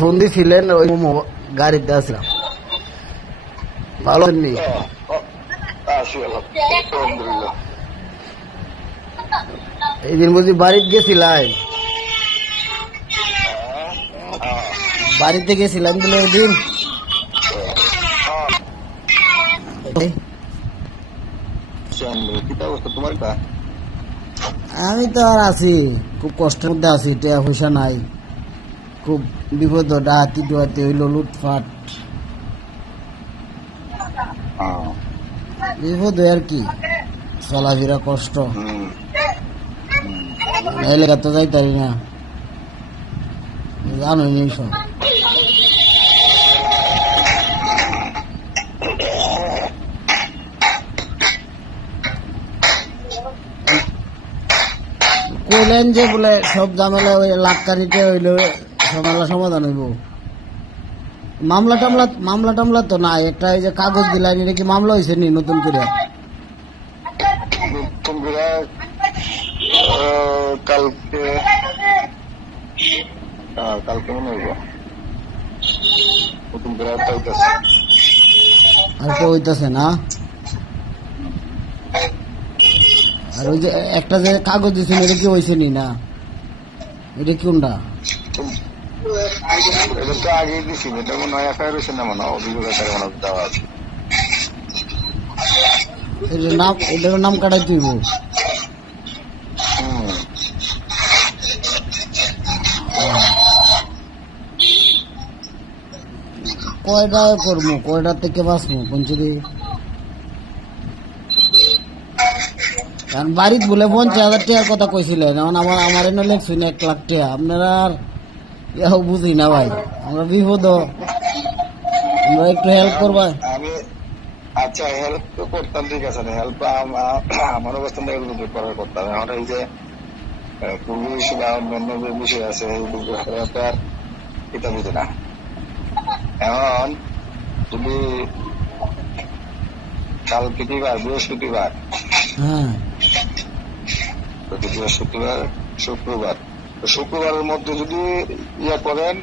Phone দিয়েছিলেন ওই গাড়িতে আসলাম, ভালো নেই? এই দিন বুঝি বাড়িতে গেছিলাই, বাড়িতে গেছিলাম বলে ওই দিন। আমি তো আর আছি, খুব কষ্টের মধ্যে আছি, টাকা পয়সা নাই, খুব বিপদ, ডাহাতি ডুয়াতি হইল, লুটফাট বিপদ আর কি, চলাফেরা কষ্ট, এলাকা তো যাইতারি না, জানোই নেই সব। কইলেন যে বলে সব ঝামেলা ওই লাখকারিতে হইলে ঝামেলা সমাধান হইব। মামলা টামলা তো নাই, একটা এই যে কাগজ দিলাই, এটা কি মামলা হয়েছে নি নতুন করে? কালকে মনে হইব নতুন করে আর তো হইতেছে না। আর ওই যে একটা যে কাগজ দিয়েছেন এটা কি হয়েছে নি? না, এটা কোনটা? এটা তো আগে দিছি, এটা মনে হয় এফআইআর হয়েছে না, মনে হয় অভিযোগ দেওয়া আছে। এটার নাম কাটাই তুইব। কয়টা করবো, কয়টা থেকে বাঁচবো পঞ্চায়েত? কারণ বাড়িতে বলে 50,000 টাকার কথা কইছিলেন, এখন আমার এনে লেখছেন 1 লাখ টাকা। আপনারা আর বুঝি না ভাই, আমরা বিপদ, আমরা একটু হেল্প করবা। আচ্ছা, হেল্প তো করতাম, ঠিক আছে, হেল্প আমার অবস্থান থেকে করার করতাম। এখন এই যে পুলিশ বা অন্যান্য যে বিষয় আছে আর এটা বুঝি না। এখন যদি কালকে কি বার? বৃহস্পতিবার, বৃহস্পতিবার শুক্রবারের মধ্যে যদি ইয়ে করেন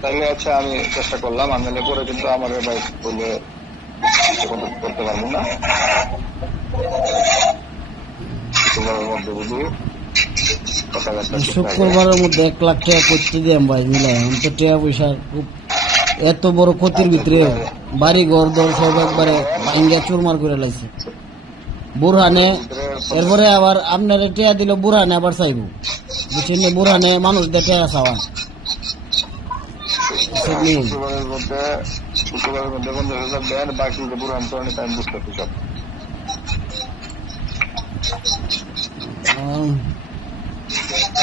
তাহলে আচ্ছা আমি চেষ্টা করলাম, আমি পরে কিন্তু আমার ভাই বলে করতে পারবো না। শুক্রবারের মধ্যে 1 লাখ টাকা করতে দিলাম ভাই, মিলাই তো টাকা পয়সা খুব, এত বড় ক্ষতির ভিতরে বাড়ি ঘর দর সব একবারে ভাঙ্গা চুরমার করে লাগছে বুড়হানে। এরপরে আবার আপনার টেয়া দিল বুড়হানে আবার চাইব, বুঝছেন? বুড়হানে মানুষ দেখে চাওয়া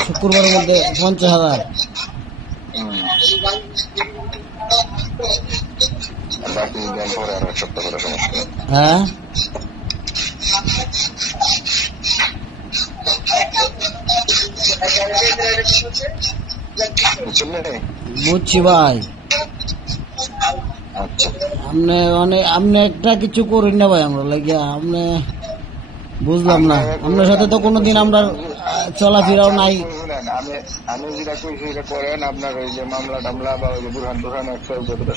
শুক্রবারের মধ্যে 50,000। হ্যাঁ, বুঝছি ভাই। আপনি একটা কিছু করেন না ভাই আমরা লাগিয়া, আপনি বুঝলাম না, আপনার সাথে তো কোনোদিন আমরা চলাফেরাও নাই। আমি যেটা কইছি সেটা করেন, আপনার ওই যে মামলা টামলা বা ওই যে বুরহান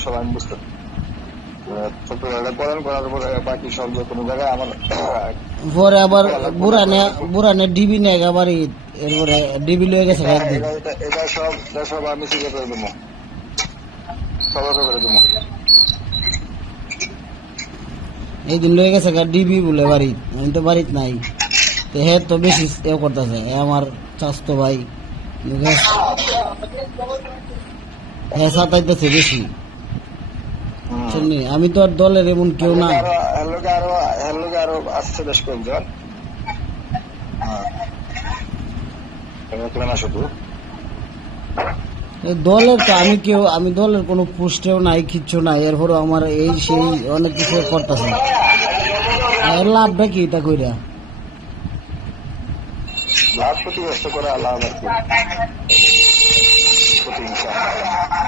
সব আমি বুঝতে বাকি সব যে কোনো জায়গায় আমার পরে আবার বুড়ানে ডিবি নেই বাড়ি, এরপরে ডিবি লয়ে গেছে একদিন। এটা সব আমি সিজে করে দেবো, সব করে দেবো। এই দিন লয়ে গেছে ডিবি বলে বাড়ি, আমি তো বাড়িতে নাই। হে তো বেশি করতেছে আমার চাস্তো ভাই, হ্যাঁ সাতাইতেছে বেশি। আমি তো আর দলের এমন কেউ না। আরো আসছে বেশ কয়েকজন, শুধু দলের তো আমি দলের কোনো পোস্টেও নাই, কিচ্ছু নাই। এরপরও আমার এই সেই অনেক কিছু করতেছে, লাভটা কি এটা কইরা?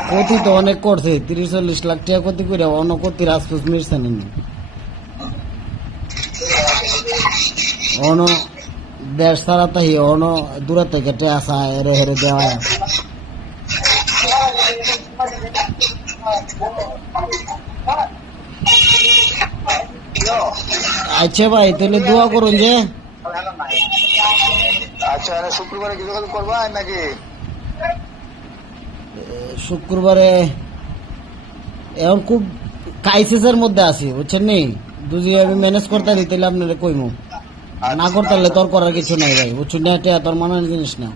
ক্ষতি তো অনেক করছে, 30-40 লাখ টাকা ক্ষতি করে অন্য ক্ষতি রাজপুত মিরছেন। দেশ ছাড়া তাই অন দূরে থেকে টেয়া চায় হেরে হেরে দেওয়া আচ্ছা ভাই তাহলে দোয়া করুন যে আচ্ছা শুক্রবারে কিছু করবা নাকি? শুক্রবারে এখন খুব ক্রাইসিসের মধ্যে আছি বুঝছেন নি, যদি আমি ম্যানেজ করতে দিই তাহলে আপনারা কইমু, না করতে তোর করার কিছু নাই ভাই বুঝছেন না, এটা তোর মানার জিনিস না।